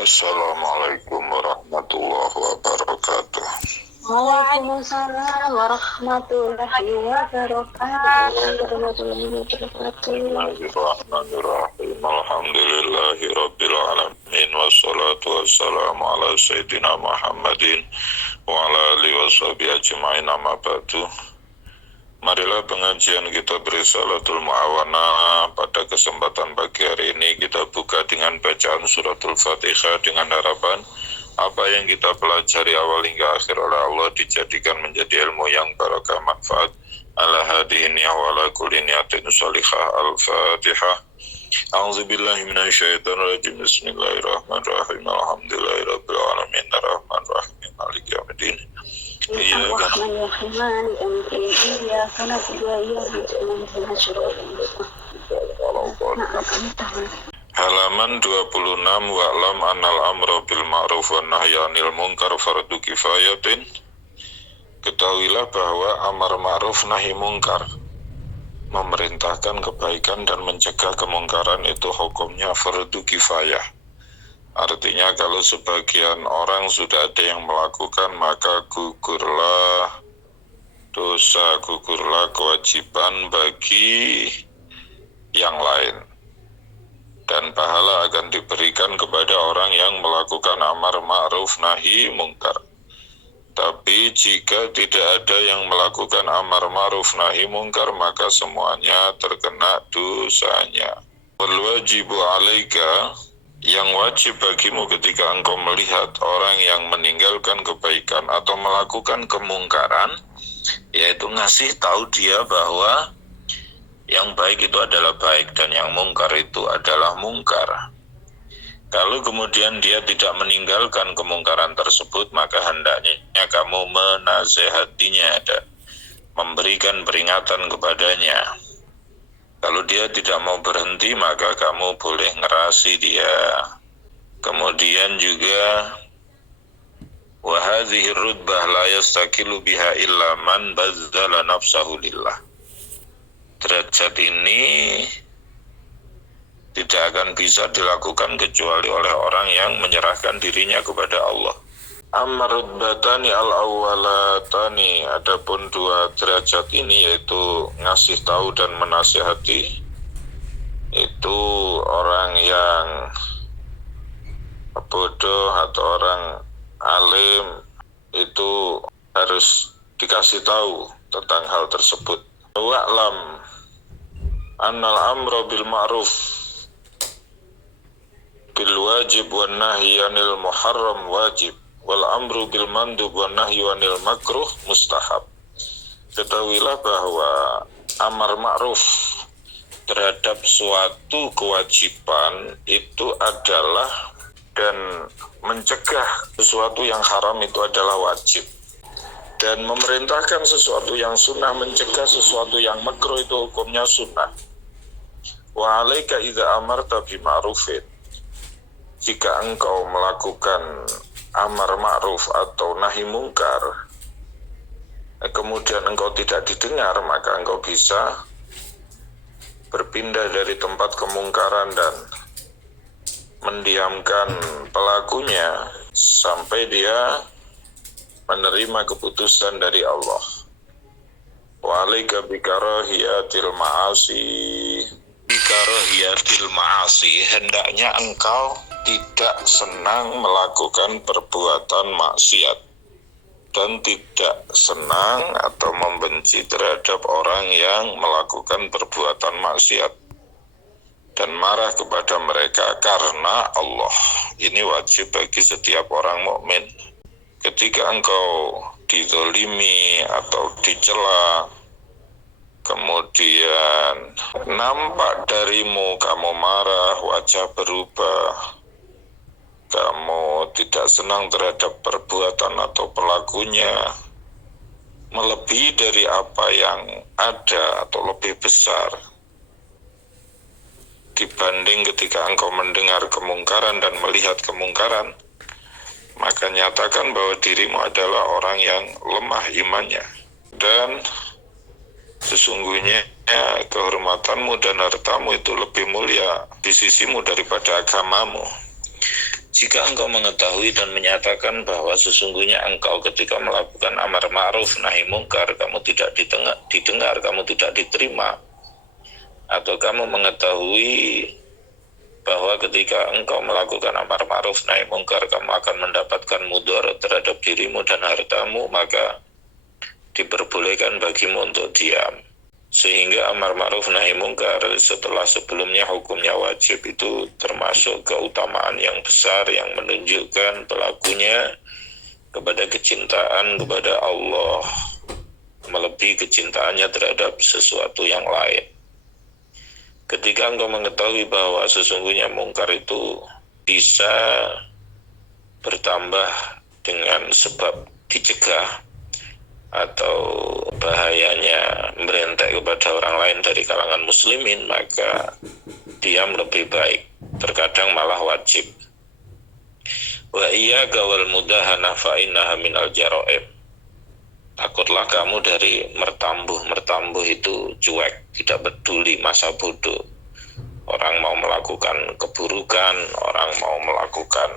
Assalamualaikum warahmatullahi wabarakatuh. Waalaikumsalam warahmatullahi wabarakatuh. Bismillahirrahmanirrahim. Alhamdulillahi rabbil alamin. Wassalatu wassalamu ala sayyidina Muhammadin wa ala alihi washabihi ajma'in, amma ba'du. Marilah pengajian kita Risalatul Mu'awanah pada kesempatan pagi hari ini kita buka dengan bacaan suratul Fatihah dengan harapan apa yang kita pelajari awal hingga akhir oleh Allah dijadikan menjadi ilmu yang barakah manfaat. Ala hadihin ya wa ala kulli niyatin salihah. Al-Fatihah. A'udzubillahi minasyaitonirrajim. Bismillahirrahmanirrahim. Alhamdulillahirabbil alamin. Arrahmanirrahim. Maliki yaumiddin. Halaman 26. Wa'lam annal amra bil ma'ruf wa nahyi 'anil munkar fardu kifayatin. Ketahuilah bahwa amar ma'ruf nahi munkar, memerintahkan kebaikan dan mencegah kemungkaran itu hukumnya fardu kifayah. Artinya kalau sebagian orang sudah ada yang melakukan, maka gugurlah dosa, gugurlah kewajiban bagi yang lain. Dan pahala akan diberikan kepada orang yang melakukan amar ma'ruf nahi mungkar. Tapi jika tidak ada yang melakukan amar ma'ruf nahi mungkar, maka semuanya terkena dosanya. Wal wajibu alaika, yang wajib bagimu ketika engkau melihat orang yang meninggalkan kebaikan atau melakukan kemungkaran, yaitu ngasih tahu dia bahwa yang baik itu adalah baik dan yang mungkar itu adalah mungkar. Kalau kemudian dia tidak meninggalkan kemungkaran tersebut, maka hendaknya kamu menasehatinya dan memberikan peringatan kepadanya. Kalau dia tidak mau berhenti, maka kamu boleh ngerasi dia. Kemudian juga wa hadhihi rutbah la yastaqilu biha illa man bazzala nafsahu lillah. Derajat ini tidak akan bisa dilakukan kecuali oleh orang yang menyerahkan dirinya kepada Allah. Amma rutbatani al-awwalatani, adapun dua derajat ini yaitu ngasih tahu dan menasihati, itu orang yang bodoh atau orang alim itu harus dikasih tahu tentang hal tersebut. Wa'lam annal amra bil ma'ruf bil wajib wan nahyi 'anil muharram wajib wal amru bil mandub wan nahyu 'anil makruh mustahab. Ketahuilah bahwa amar ma'ruf terhadap suatu kewajiban itu adalah, dan mencegah sesuatu yang haram itu adalah wajib, dan memerintahkan sesuatu yang sunnah, mencegah sesuatu yang makruh itu hukumnya sunnah. Wa 'alaika idza amarta bi ma'rufin, jika engkau melakukan amar ma'ruf atau nahi mungkar, kemudian engkau tidak didengar, maka engkau bisa berpindah dari tempat kemungkaran dan mendiamkan pelakunya sampai dia menerima keputusan dari Allah. Wa 'alaika bikarahiyatil ma'asi, bikarahiyatil ma'asi, hendaknya engkau tidak senang melakukan perbuatan maksiat dan tidak senang atau membenci terhadap orang yang melakukan perbuatan maksiat dan marah kepada mereka karena Allah. Ini wajib bagi setiap orang mukmin. Ketika engkau dizalimi atau dicela, kemudian nampak darimu kamu marah, wajah berubah, kamu tidak senang terhadap perbuatan atau pelakunya, melebihi dari apa yang ada atau lebih besar dibanding ketika engkau mendengar kemungkaran dan melihat kemungkaran, maka nyatakan bahwa dirimu adalah orang yang lemah imannya, dan sesungguhnya kehormatanmu dan hartamu itu lebih mulia di sisimu daripada agamamu. Jika engkau mengetahui dan menyatakan bahwa sesungguhnya engkau ketika melakukan amar ma'ruf nahi mungkar, kamu tidak didengar, kamu tidak diterima, atau kamu mengetahui bahwa ketika engkau melakukan amar ma'ruf nahi mungkar, kamu akan mendapatkan mudarat terhadap dirimu dan hartamu, maka diperbolehkan bagimu untuk diam. Sehingga amar ma'ruf nahi mungkar setelah sebelumnya hukumnya wajib itu termasuk keutamaan yang besar yang menunjukkan pelakunya kepada kecintaan kepada Allah melebihi kecintaannya terhadap sesuatu yang lain. Ketika engkau mengetahui bahwa sesungguhnya mungkar itu bisa bertambah dengan sebab dicegah, atau bahayanya merentek kepada orang lain dari kalangan muslimin, maka diam lebih baik, terkadang malah wajib. Wa iyyaka wal mudahana fa innaha minal jaraim. Takutlah kamu dari mertambuh itu cuek, tidak peduli, masa bodoh. Orang mau melakukan keburukan, orang mau melakukan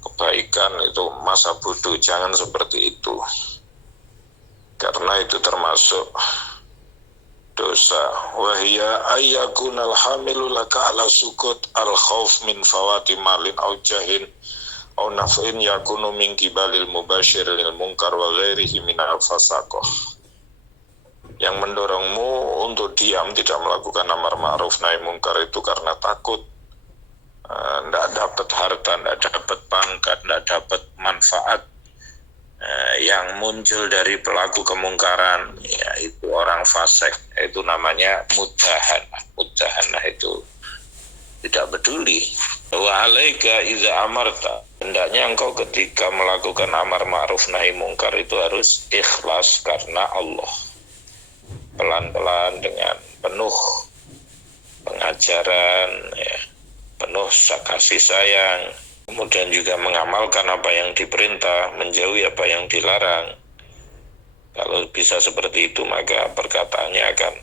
kebaikan, itu masa bodoh, jangan seperti itu. Karena itu termasuk dosa. Wahya ayyakunal hamilu laka ala sukut al khauf min fawati malin au jahin au naf'in yakunu min kibalil mubashir lil munkar wa ghairihi min al fasaqah. Yang mendorongmu untuk diam, tidak melakukan amar ma'ruf nahi mungkar itu karena takut tidak dapat harta, tidak dapat pangkat, tidak dapat manfaat yang muncul dari pelaku kemungkaran, yaitu orang fasik, itu namanya mudahanah. Mudahanah itu tidak peduli. Wa alaika idza amarta, hendaknya engkau ketika melakukan amar ma'ruf nahi mungkar itu harus ikhlas karena Allah, pelan-pelan dengan penuh pengajaran, penuh kasih sayang. Kemudian juga mengamalkan apa yang diperintah, menjauhi apa yang dilarang. Kalau bisa seperti itu, maka perkataannya akan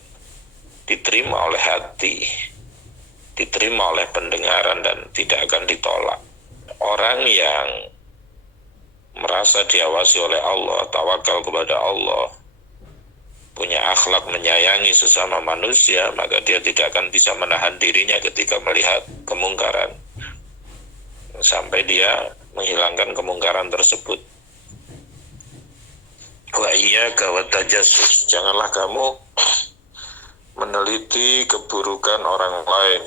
diterima oleh hati, diterima oleh pendengaran, dan tidak akan ditolak. Orang yang merasa diawasi oleh Allah, tawakal kepada Allah, punya akhlak menyayangi sesama manusia, maka dia tidak akan bisa menahan dirinya ketika melihat kemungkaran, sampai dia menghilangkan kemungkaran tersebut. Wa iyyaka wa tajassus, janganlah kamu meneliti keburukan orang lain.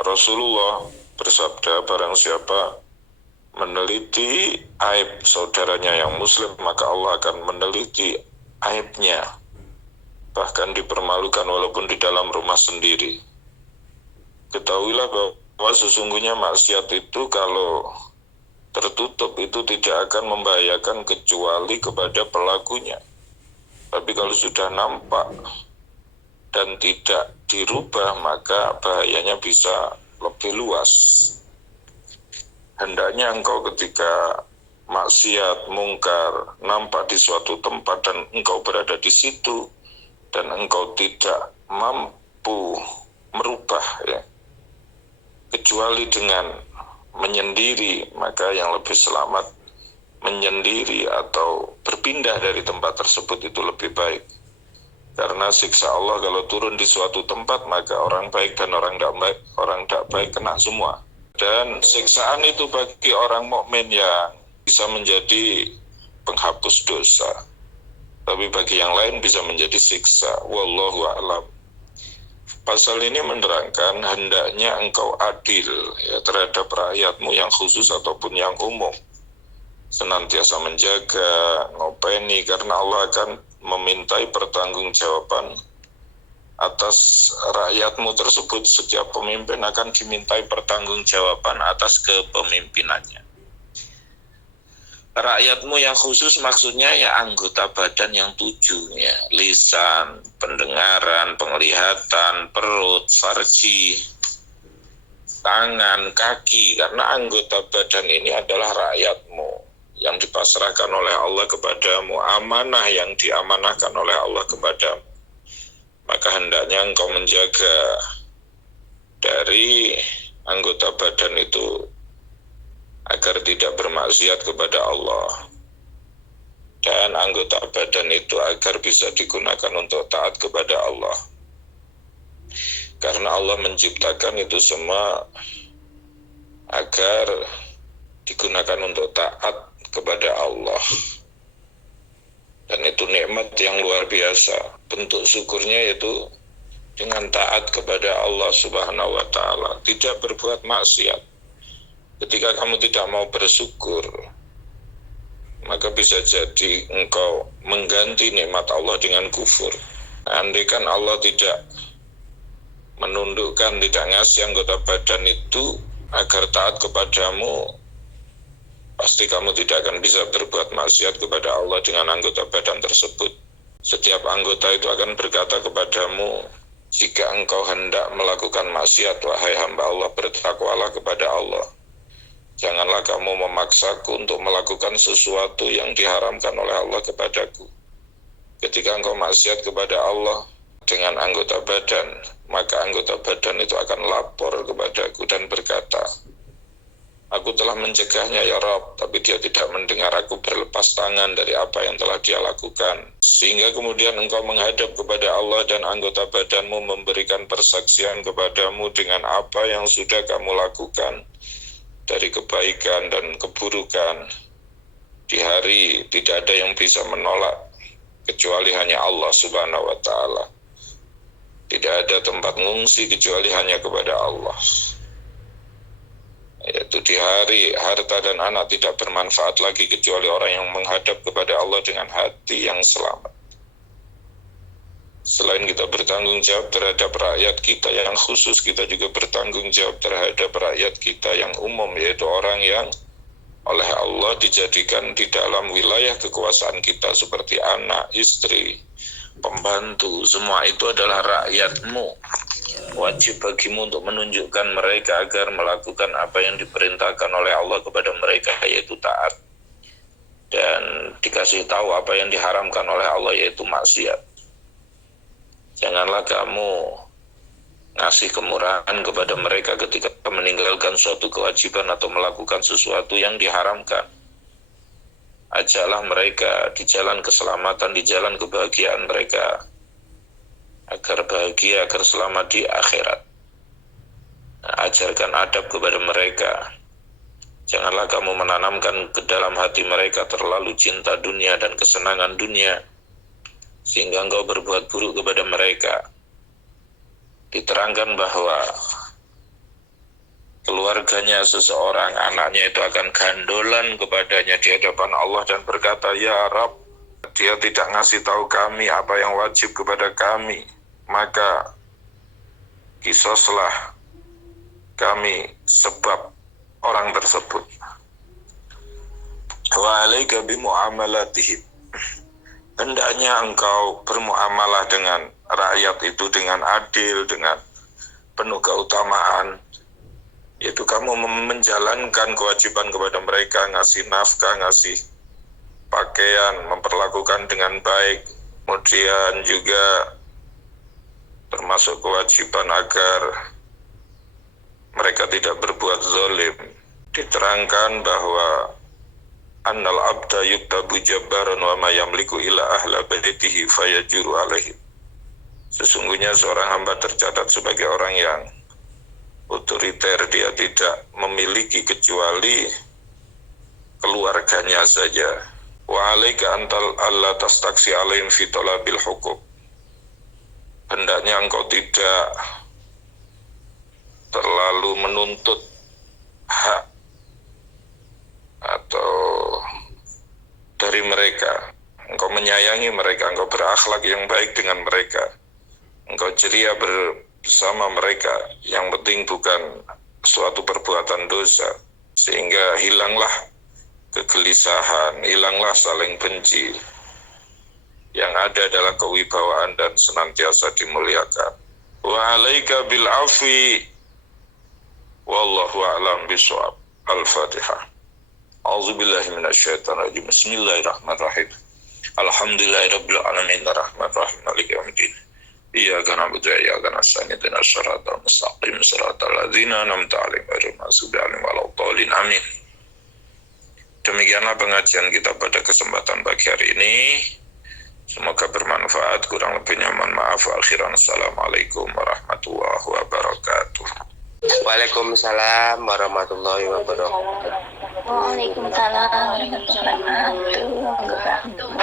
Rasulullah bersabda, barang siapa meneliti aib saudaranya yang muslim, maka Allah akan meneliti aibnya, bahkan dipermalukan walaupun di dalam rumah sendiri. Ketahuilah bahwa sesungguhnya maksiat itu kalau tertutup itu tidak akan membahayakan kecuali kepada pelakunya. Tapi kalau sudah nampak dan tidak dirubah, maka bahayanya bisa lebih luas. Hendaknya engkau ketika maksiat, mungkar nampak di suatu tempat dan engkau berada di situ dan engkau tidak mampu merubah, kecuali dengan menyendiri, maka yang lebih selamat menyendiri atau berpindah dari tempat tersebut itu lebih baik. Karena siksa Allah kalau turun di suatu tempat, maka orang baik dan orang tidak baik kena semua. Dan siksaan itu bagi orang mukmin yang bisa menjadi penghapus dosa, tapi bagi yang lain bisa menjadi siksa. Wallahu a'lam. Pasal ini menerangkan hendaknya engkau adil terhadap rakyatmu yang khusus ataupun yang umum. Senantiasa menjaga, ngopeni, karena Allah akan memintai pertanggungjawaban atas rakyatmu tersebut. Setiap pemimpin akan dimintai pertanggungjawaban atas kepemimpinannya. Rakyatmu yang khusus maksudnya anggota badan yang 7, lisan, pendengaran, penglihatan, perut, farji, tangan, kaki. Karena anggota badan ini adalah rakyatmu yang dipasrahkan oleh Allah kepadamu, amanah yang diamanahkan oleh Allah kepadamu. Maka hendaknya engkau menjaga dari anggota badan itu agar tidak bermaksiat kepada Allah, dan anggota badan itu agar bisa digunakan untuk taat kepada Allah. Karena Allah menciptakan itu semua agar digunakan untuk taat kepada Allah. Dan itu nikmat yang luar biasa. Bentuk syukurnya yaitu dengan taat kepada Allah Subhanahu wa Ta'ala, tidak berbuat maksiat. Ketika kamu tidak mau bersyukur, maka bisa jadi engkau mengganti nikmat Allah dengan kufur. Andaikan Allah tidak menundukkan, tidak ngasih anggota badan itu agar taat kepadamu, pasti kamu tidak akan bisa berbuat maksiat kepada Allah dengan anggota badan tersebut. Setiap anggota itu akan berkata kepadamu, jika engkau hendak melakukan maksiat, wahai hamba Allah, bertakwalah kepada Allah. Janganlah kamu memaksaku untuk melakukan sesuatu yang diharamkan oleh Allah kepadaku. Ketika engkau maksiat kepada Allah dengan anggota badan, maka anggota badan itu akan lapor kepadaku dan berkata, aku telah mencegahnya ya Rabb, tapi dia tidak mendengar aku berlepas tangan dari apa yang telah dia lakukan. Sehingga kemudian engkau menghadap kepada Allah dan anggota badanmu memberikan persaksian kepadamu dengan apa yang sudah kamu lakukan dari kebaikan dan keburukan. Di hari tidak ada yang bisa menolak kecuali hanya Allah Subhanahu wa Ta'ala. Tidak ada tempat ngungsi kecuali hanya kepada Allah. Yaitu di hari harta dan anak tidak bermanfaat lagi kecuali orang yang menghadap kepada Allah dengan hati yang selamat. Selain kita bertanggung jawab terhadap rakyat kita yang khusus, kita juga bertanggung jawab terhadap rakyat kita yang umum, yaitu orang yang oleh Allah dijadikan di dalam wilayah kekuasaan kita seperti anak, istri, pembantu. Semua itu adalah rakyatmu. Wajib bagimu untuk menunjukkan mereka agar melakukan apa yang diperintahkan oleh Allah kepada mereka, yaitu taat, dan dikasih tahu apa yang diharamkan oleh Allah, yaitu maksiat. Janganlah kamu ngasih kemurahan kepada mereka ketika meninggalkan suatu kewajiban atau melakukan sesuatu yang diharamkan. Ajaklah mereka di jalan keselamatan, di jalan kebahagiaan mereka, agar bahagia, agar selamat di akhirat. Ajarkan adab kepada mereka. Janganlah kamu menanamkan ke dalam hati mereka terlalu cinta dunia dan kesenangan dunia, sehingga engkau berbuat buruk kepada mereka. Diterangkan bahwa keluarganya seseorang, anaknya itu akan gandolan kepadanya di hadapan Allah dan berkata, ya Rabb, dia tidak ngasih tahu kami apa yang wajib kepada kami, maka kisoslah kami sebab orang tersebut. Wa alaika bimu'amalatihim. Hendaknya engkau bermuamalah dengan rakyat itu dengan adil, dengan penuh keutamaan, yaitu kamu menjalankan kewajiban kepada mereka, ngasih nafkah, ngasih pakaian, memperlakukan dengan baik. Kemudian juga termasuk kewajiban agar mereka tidak berbuat zalim. Diterangkan bahwa annal abda yuktabu jabbaran wa ma yamliku ila ahla baitihi fayajuru alaihim. Sesungguhnya seorang hamba tercatat sebagai orang yang otoriter, dia tidak memiliki kecuali keluarganya saja. Wa alaika antal alla tastaksi alaihim fi talabil hukum. Hendaknya engkau tidak terlalu menuntut hak atau dari mereka. Engkau menyayangi mereka, engkau berakhlak yang baik dengan mereka, engkau ceria bersama mereka. Yang penting bukan suatu perbuatan dosa, sehingga hilanglah kegelisahan, hilanglah saling benci. Yang ada adalah kewibawaan dan senantiasa dimuliakan. Wa alaika bil afi wallahu a'lam bishawab. Al-Fatihah. A'udzubillahi minasyaitonirrajim. Bismillahirrahmanirrahim. Alhamdulillahirabbil alamin arrahmanirrahim maliki yaumiddin. Iyyaka na'budu wa iyyaka nasta'in ihdinas siratal mustaqim siratal ladzina an'amta 'alaihim ghairil maghdubi 'alaihim waladdallin. Amin. Demikianlah pengajian kita pada kesempatan pagi hari ini. Semoga bermanfaat, kurang lebihnya mohon maaf. Akhiran, assalamualaikum warahmatullahi wabarakatuh. Waalaikumsalam warahmatullahi wabarakatuh. Waalaikumsalam warahmatullahi wabarakatuh.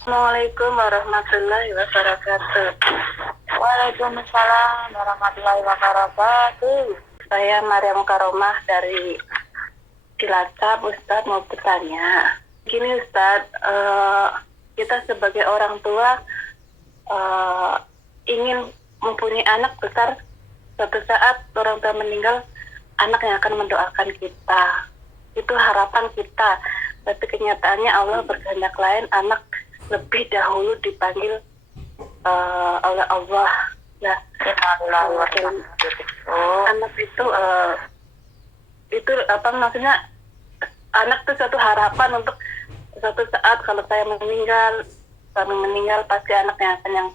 Assalamualaikum warahmatullahi wabarakatuh. Waalaikumsalam warahmatullahi wabarakatuh. Saya Maryam Karomah dari Cilacap. Ustadz mau bertanya. Gini Ustadz, kita sebagai orang tua ingin mempunyai anak besar. Suatu saat orang tua meninggal, anak yang akan mendoakan kita. Itu harapan kita. Tapi kenyataannya Allah berkehendak lain, anak lebih dahulu dipanggil oleh Allah. Ya, anak itu apa maksudnya? Anak itu suatu harapan untuk suatu saat kalau saya meninggal, kami meninggal pasti anak yang akan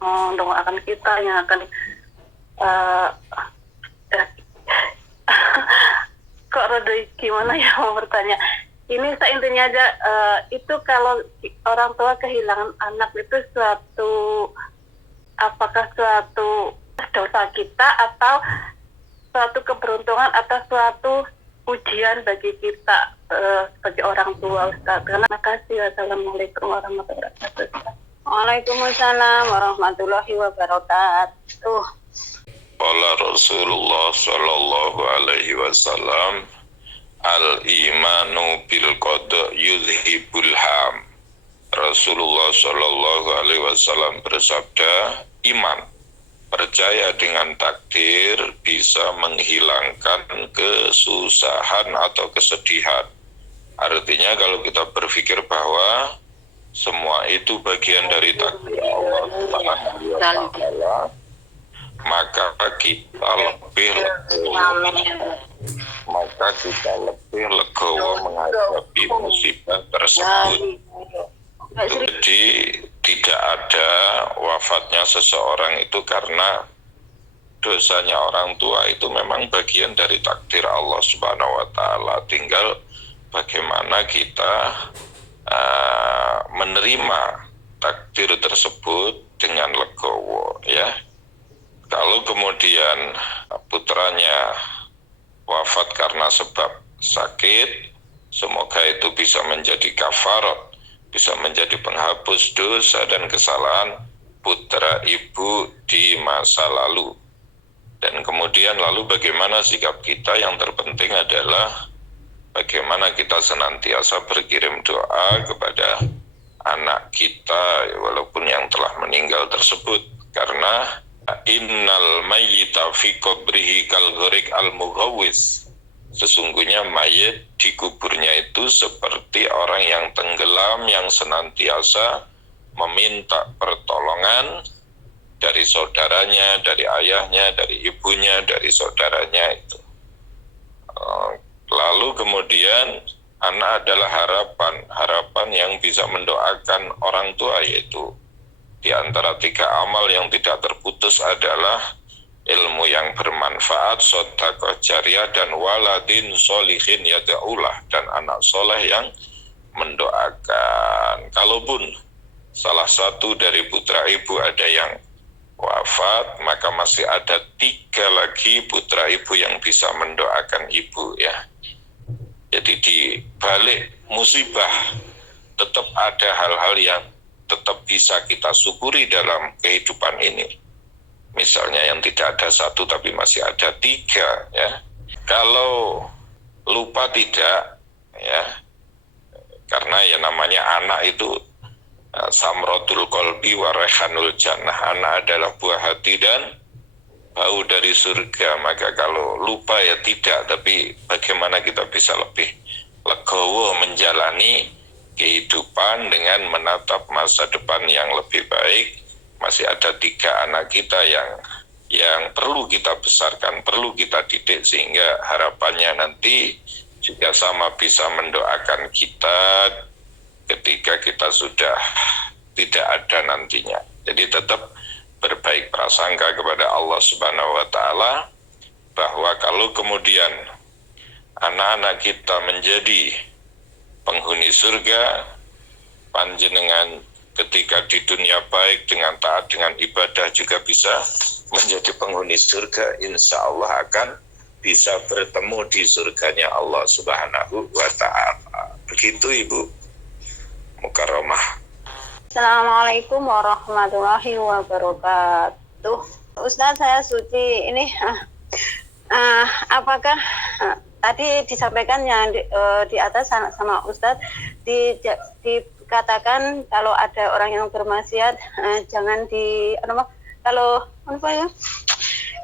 mendoakan kita, yang akan kok rada gimana ya mau bertanya. Ini saya intinya aja, itu kalau orang tua kehilangan anak itu apakah suatu dosa kita atau suatu keberuntungan atau suatu ujian bagi kita sebagai orang tua, Ustaz. Terima kasih. Wassalamualaikum warahmatullahi wabarakatuh. Waalaikumsalam warahmatullahi wabarakatuh. Qala Rasulullah sallallahu alaihi wasallam, al-imanu bil qada yuzhibul ham. Rasulullah sallallahu alaihi wasallam bersabda, iman, percaya dengan takdir bisa menghilangkan kesusahan atau kesedihan. Artinya kalau kita berpikir bahwa semua itu bagian dari takdir Allah Subhanahu wa ta'ala, maka kita lebih legowo menghadapi musibah tersebut. Jadi tidak ada wafatnya seseorang itu karena dosanya orang tua, itu memang bagian dari takdir Allah Subhanahu wa ta'ala. Tinggal bagaimana kita menerima takdir tersebut dengan legowo, ya. Kalau kemudian putranya wafat karena sebab sakit, semoga itu bisa menjadi kafarat, bisa menjadi penghapus dosa dan kesalahan putra ibu di masa lalu. Dan kemudian lalu bagaimana sikap kita? Yang terpenting adalah bagaimana kita senantiasa berkirim doa kepada anak kita walaupun yang telah meninggal tersebut, karena innal mayyita fi qabrihi kal gharik al mughawwis. Sesungguhnya mayit di kuburnya itu seperti orang yang tenggelam, yang senantiasa meminta pertolongan dari saudaranya, dari ayahnya, dari ibunya, dari saudaranya itu. Lalu kemudian anak adalah harapan yang bisa mendoakan orang tua, yaitu di antara 3 amal yang tidak terputus adalah ilmu yang bermanfaat, sedekah jariyah, dan waladin sholihin yad'ulah, dan anak soleh yang mendoakan. Kalaupun salah satu dari putra ibu ada yang wafat, maka masih ada 3 lagi putra ibu yang bisa mendoakan ibu, ya. Jadi di balik musibah tetap ada hal-hal yang tetap bisa kita syukuri dalam kehidupan ini. Misalnya yang tidak ada 1 tapi masih ada 3, ya. Kalau lupa tidak, ya, karena ya namanya anak itu samrotul qalbi wa raihanul jannah. Anak adalah buah hati dan bau dari surga. Maka kalau lupa ya tidak, tapi bagaimana kita bisa lebih legowo menjalani kehidupan dengan menatap masa depan yang lebih baik. Masih ada 3 anak kita yang perlu kita besarkan, perlu kita didik, sehingga harapannya nanti juga sama bisa mendoakan kita ketika kita sudah tidak ada nantinya. Jadi tetap berbaik prasangka kepada Allah Subhanahu wa ta'ala, bahwa kalau kemudian anak-anak kita menjadi penghuni surga, panjenengan ketika di dunia baik dengan taat dengan ibadah juga bisa menjadi penghuni surga, insya Allah akan bisa bertemu di surganya Allah Subhanahu wa Ta'ala. Begitu Ibu Mukarramah. Assalamualaikum warahmatullahi wabarakatuh. Ustaz, saya Suci. Ini apakah tadi disampaikan yang di atas sama Ustaz dikatakan kalau ada orang yang bermaksiat jangan kalau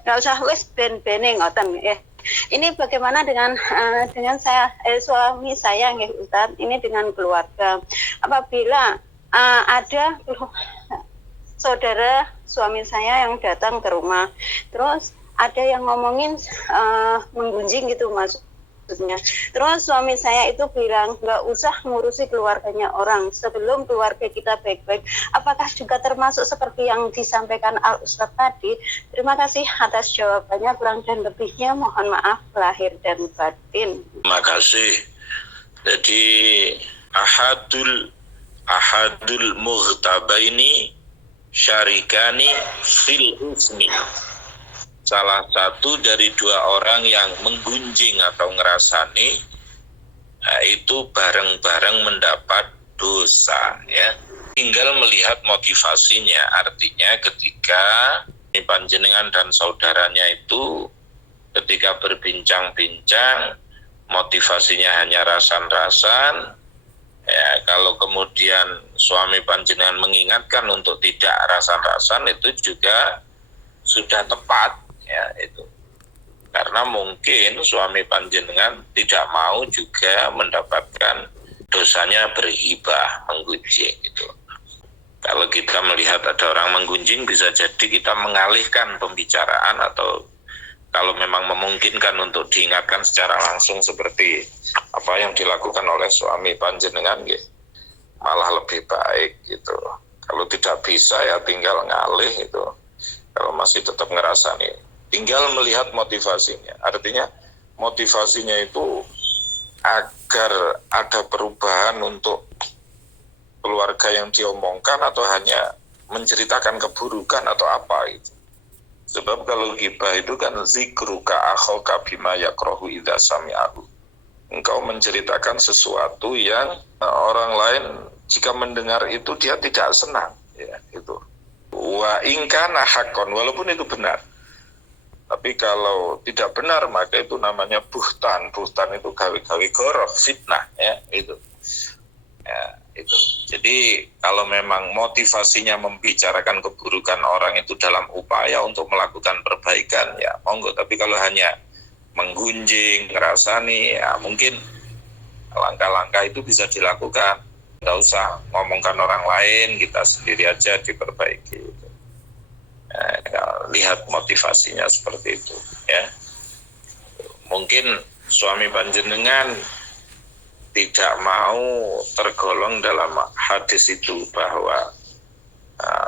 nggak usah wis ben-bene ngoten ya. Ini bagaimana dengan saya suami saya nggih Ustaz, ini dengan keluarga. Apabila ada saudara suami saya yang datang ke rumah, terus ada yang ngomongin menggunjing gitu maksudnya. Terus suami saya itu bilang nggak usah ngurusi keluarganya orang sebelum keluarga kita baik-baik. Apakah juga termasuk seperti yang disampaikan Al Ustaz tadi? Terima kasih atas jawabannya, kurang dan lebihnya mohon maaf lahir dan batin. Terima kasih. Jadi ahadul mughtabaini syarikani fil husni. Salah satu dari dua orang yang menggunjing atau ngerasani itu bareng-bareng mendapat dosa ya. Tinggal melihat motivasinya. Artinya ketika panjenengan dan saudaranya itu ketika berbincang-bincang motivasinya hanya rasan-rasan ya, kalau kemudian suami panjenengan mengingatkan untuk tidak rasan-rasan itu juga sudah tepat ya itu. Karena mungkin suami panjenengan tidak mau juga mendapatkan dosanya berhibah, menggunjing gitu. Kalau kita melihat ada orang menggunjing, bisa jadi kita mengalihkan pembicaraan, atau kalau memang memungkinkan untuk diingatkan secara langsung seperti apa yang dilakukan oleh suami panjenengan gitu, malah lebih baik gitu. Kalau tidak bisa ya tinggal ngalih itu. Kalau masih tetap ngerasani, tinggal melihat motivasinya. Artinya motivasinya itu agar ada perubahan untuk keluarga yang diomongkan atau hanya menceritakan keburukan atau apa itu. Sebab kalau ghibah itu kan zikruka akhaka bima yakrahu idza sami'ahu. Engkau menceritakan sesuatu yang orang lain jika mendengar itu dia tidak senang ya itu. Wa ingkana haqqan, walaupun itu benar. Tapi kalau tidak benar maka itu namanya buhtan. Buhtan itu gawe-gawe goroh, fitnah ya itu. Ya, itu. Jadi kalau memang motivasinya membicarakan keburukan orang itu dalam upaya untuk melakukan perbaikan ya monggo. Tapi kalau hanya menggunjing, ngerasani ya mungkin langkah-langkah itu bisa dilakukan. Tidak usah ngomongkan orang lain, kita sendiri aja diperbaiki. Lihat motivasinya seperti itu ya. Mungkin suami panjenengan tidak mau tergolong dalam hadis itu bahwa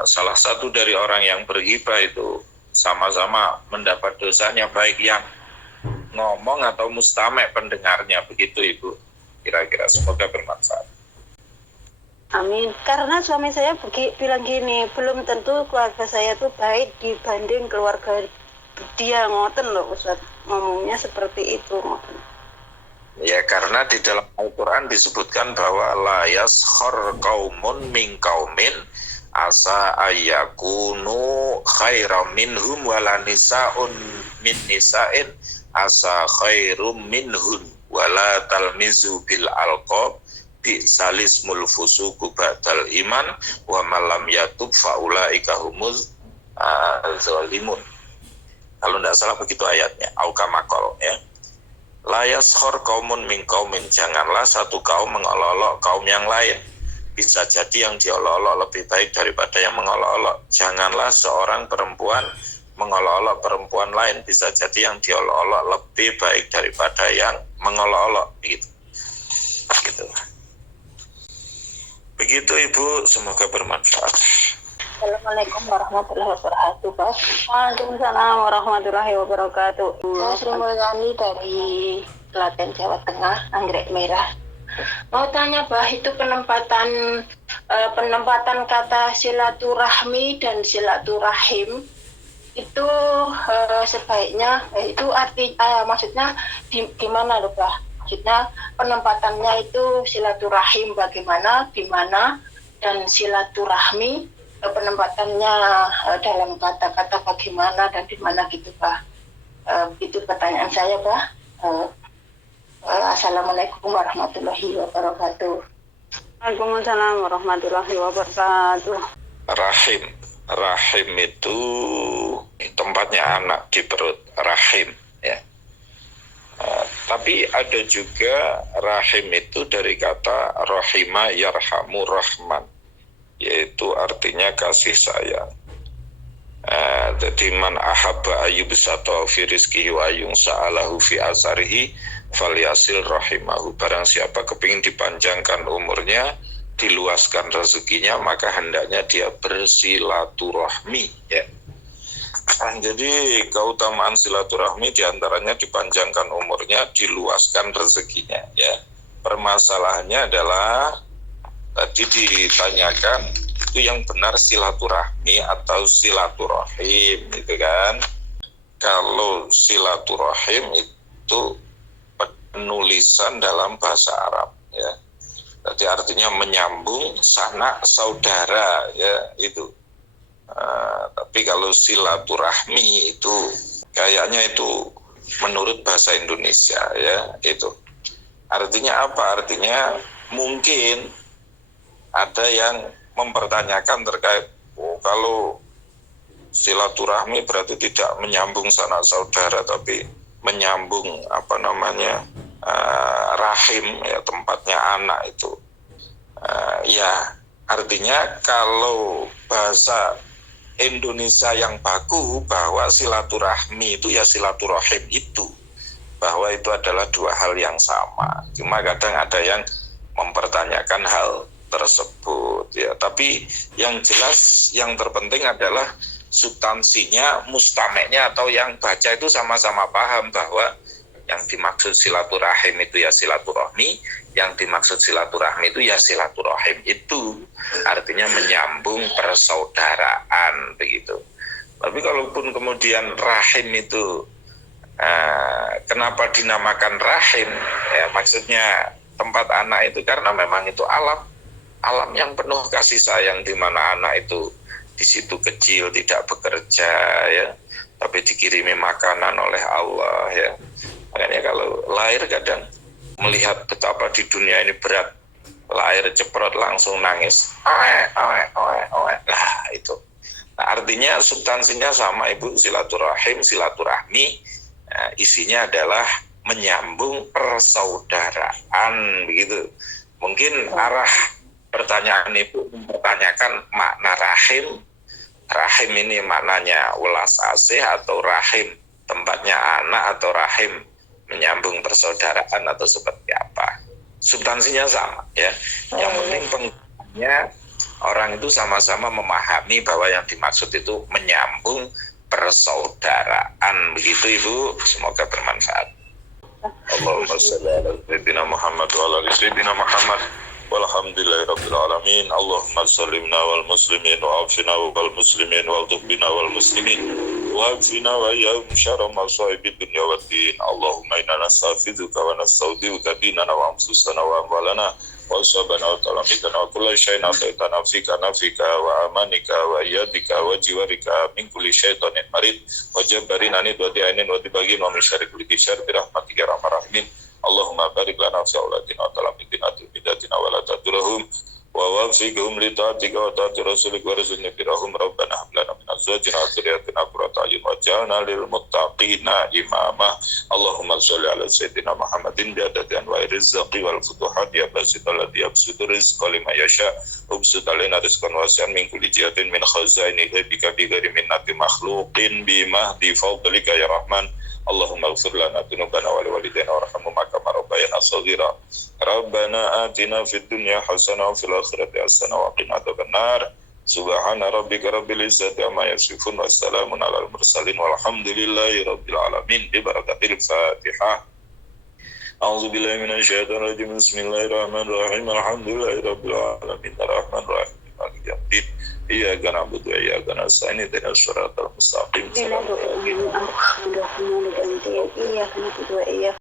salah satu dari orang yang berghibah itu sama-sama mendapat dosanya, baik yang ngomong atau mustami' pendengarnya. Begitu Ibu, kira-kira. Semoga bermanfaat. Amin. Karena suami saya bilang gini, belum tentu keluarga saya tuh baik dibanding keluarga dia, ngoten loh Ustaz. Ngomongnya seperti itu, ngoten. Ya karena di dalam Al-Quran disebutkan bahwa la yaskhar qaumun min qaumin asa ayyakunu khairam minhum wala nisa'un min nisa'in asa khairum minhum wala talmizu bil alqab bisalismul fusuku ba'dal iman wa malam yatub faulaika humuz zalimun. Kalau tidak salah begitu ayatnya, aukamakol ya. La yaskhor qaumun min qaumin, janganlah satu kaum mengolok-olok kaum yang lain. Bisa jadi yang diolok-olok lebih baik daripada yang mengolok-olok. Janganlah seorang perempuan mengolok-olok perempuan lain, bisa jadi yang diolok-olok lebih baik daripada yang mengolok-olok begitu. Begitu Ibu, semoga bermanfaat. Assalamualaikum warahmatullahi wabarakatuh, Pak. Waalaikumsalam warahmatullahi wabarakatuh. Saya Sri Mulyani dari Klaten, Jawa Tengah, Anggrek Merah. Mau tanya Bah, itu penempatan kata silaturahmi dan silaturahim itu sebaiknya itu maksudnya gimana loh Bah? Maksudnya penempatannya itu silaturahim bagaimana, di mana, dan silaturahmi penempatannya dalam kata-kata bagaimana dan di mana gitu Bah. Itu pertanyaan saya Bah. Assalamualaikum warahmatullahi wabarakatuh. Waalaikumsalam warahmatullahi wabarakatuh. Rahim itu tempatnya anak di perut, rahim ya. Tapi ada juga rahim itu dari kata rahima yarhamu rahman, yaitu artinya kasih sayang. Jadi man ahabba ayyubsata fi rizqihi wa yungsa'alahu fi asarihi falyasil rahimahu. Barang siapa kepingin dipanjangkan umurnya, diluaskan rezekinya, maka hendaknya dia bersilaturahmi ya. Jadi keutamaan silaturahmi diantaranya dipanjangkan umurnya, diluaskan rezekinya ya. Permasalahannya adalah tadi ditanyakan itu yang benar silaturahmi atau silaturahim gitu kan. Kalau silaturahim itu penulisan dalam bahasa Arab ya. Jadi artinya menyambung sanak saudara ya itu. Tapi kalau silaturahmi itu kayaknya itu menurut bahasa Indonesia ya itu. Artinya apa? Artinya mungkin ada yang mempertanyakan terkait kalau silaturahmi berarti tidak menyambung sanak saudara tapi menyambung rahim ya, tempatnya anak itu. Ya artinya kalau bahasa Indonesia yang baku bahwa silaturahmi itu ya silaturahim itu, bahwa itu adalah dua hal yang sama. Cuma kadang ada yang mempertanyakan hal tersebut ya. Tapi yang jelas yang terpenting adalah substansinya, mustameknya atau yang baca itu sama-sama paham bahwa yang dimaksud silaturahim itu ya silaturahmi, yang dimaksud silaturahmi itu ya silaturahim itu. Artinya menyambung persaudaraan begitu. Tapi kalaupun kemudian rahim itu kenapa dinamakan rahim? Ya, maksudnya tempat anak itu karena memang itu alam yang penuh kasih sayang, di mana anak itu di situ kecil tidak bekerja ya, tapi dikirimi makanan oleh Allah ya. Makanya kalau lahir kadang melihat betapa di dunia ini berat, lahir ceprot langsung nangis, lah itu. Nah, artinya substansinya sama Ibu, silaturahmi, isinya adalah menyambung persaudaraan begitu. Mungkin arah pertanyaan Ibu mempertanyakan makna rahim. Rahim ini maknanya welas asih atau rahim tempatnya anak atau rahim menyambung persaudaraan atau seperti apa. Substansinya sama ya. Yang penting penggunaannya orang itu sama-sama memahami bahwa yang dimaksud itu menyambung persaudaraan begitu Ibu. Semoga bermanfaat. Allahumma shalli ala sayyidina Muhammad wa ala ali sayyidina Muhammad. Walhamdulillahirabbil alamin. Allahumma sallimna wal muslimin wa afina wal muslimin wa tubbina wal muslimin. Wa'afina wa iyyahum syarra masaibid dunya waddin. Allahumma inna nastaghfiruka wa nasta'udziuka dinana wa anfusana wa amwalana wa sabana wa talamidana wa kulla syai'in ataitana fika wa amanika wa iyadika wa jiwarika min kulli syaitanin marid wa jabbarin anid wa di'ainin wa dibagin wa min syarri kulli syarr bi rahmatika ya arhamar rahimin. Allahumma barik lana fi aulatina wa talamidina bidatina wa la tadurhum wa wafiqhum li ta'atika wa ta'ati rasulik wa rizqina firahum rabbana hab lana min azwajina wa dhurriyyatina qurrata a'yun waj'alna lil muttaqina imama. Allahumma shalli ala sayyidina Muhammadin bi adadi anwa'i rizqi wal futuhat ya basidal ladzi yabsutu rizqa liman yasha ubsut alaina rizqan wasi'an min kulli jihatin min khazaini bika bi ghairi minnati makhluqin bi mahdi fadlika ya rahman. Allahumma ighfir lana dzunubana wa liwalidayna warhamhuma kama rabbayana shaghira. Rabbana atina fid dunya hasanah wa fil akhirati hasanah wa qina adzabannar. Subhana rabbika rabbil izzati amma yasifun wa salamun alal mursalin walhamdulillahi rabbil alamin. Bi barakatil Fatihah. A'udzubillahi minasyaitonirrajim. Bismillahirrahmanirrahim. Alhamdulillahirabbil alamin. Arrahmanirrahim. Maliki yaumiddin. Iyyaka na'budu wa iyyaka nasta'in. Ihdinas siratal mustaqim. Iya,